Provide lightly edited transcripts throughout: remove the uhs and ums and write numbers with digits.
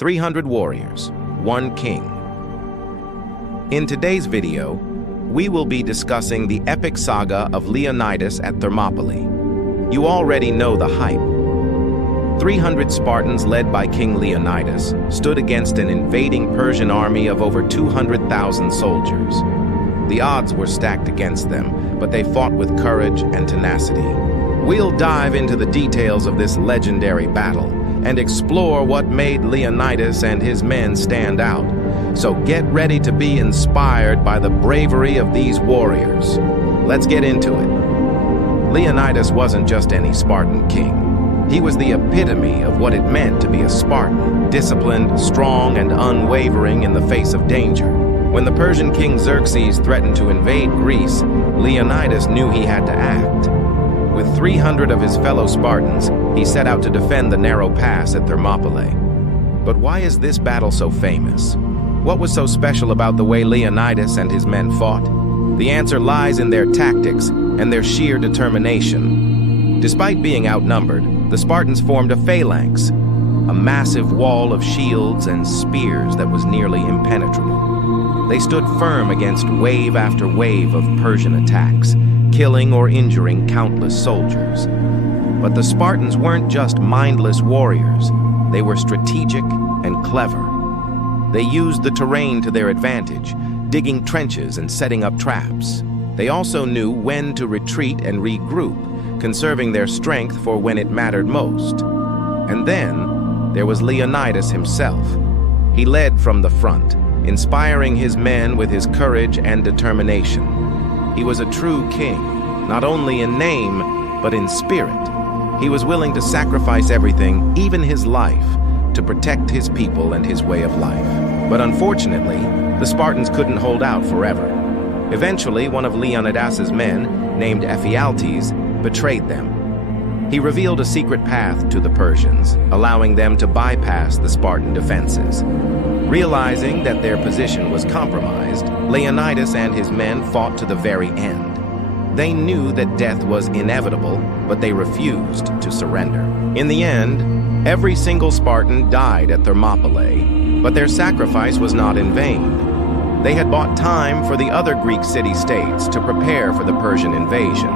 300 warriors, one king. In today's video, we will be discussing the epic saga of Leonidas at Thermopylae. You already know the hype. 300 Spartans led by King Leonidas stood against an invading Persian army of over 200,000 soldiers. The odds were stacked against them, but they fought with courage and tenacity. We'll dive into the details of this legendary battle and explore what made Leonidas and his men stand out. So get ready to be inspired by the bravery of these warriors. Let's get into it. Leonidas wasn't just any Spartan king. He was the epitome of what it meant to be a Spartan, disciplined, strong, and unwavering in the face of danger. When the Persian king Xerxes threatened to invade Greece, Leonidas knew he had to act. With 300 of his fellow Spartans, he set out to defend the narrow pass at Thermopylae. But why is this battle so famous? What was so special about the way Leonidas and his men fought? The answer lies in their tactics and their sheer determination. Despite being outnumbered, the Spartans formed a phalanx, a massive wall of shields and spears that was nearly impenetrable. They stood firm against wave after wave of Persian attacks, killing or injuring countless soldiers. But the Spartans weren't just mindless warriors. They were strategic and clever. They used the terrain to their advantage, digging trenches and setting up traps. They also knew when to retreat and regroup, conserving their strength for when it mattered most. And then there was Leonidas himself. He led from the front, inspiring his men with his courage and determination. He was a true king, not only in name, but in spirit. He was willing to sacrifice everything, even his life, to protect his people and his way of life. But unfortunately, the Spartans couldn't hold out forever. Eventually, one of Leonidas's men, named Ephialtes, betrayed them. He revealed a secret path to the Persians, allowing them to bypass the Spartan defenses. Realizing that their position was compromised, Leonidas and his men fought to the very end. They knew that death was inevitable, but they refused to surrender. In the end, every single Spartan died at Thermopylae, but their sacrifice was not in vain. They had bought time for the other Greek city-states to prepare for the Persian invasion,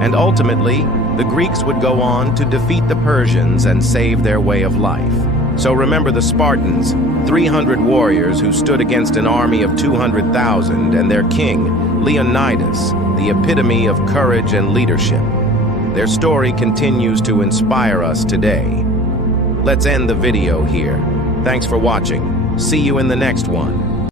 and ultimately, the Greeks would go on to defeat the Persians and save their way of life. So remember the Spartans, 300 warriors who stood against an army of 200,000 and their king, Leonidas, the epitome of courage and leadership. Their story continues to inspire us today. Let's end the video here. Thanks for watching. See you in the next one.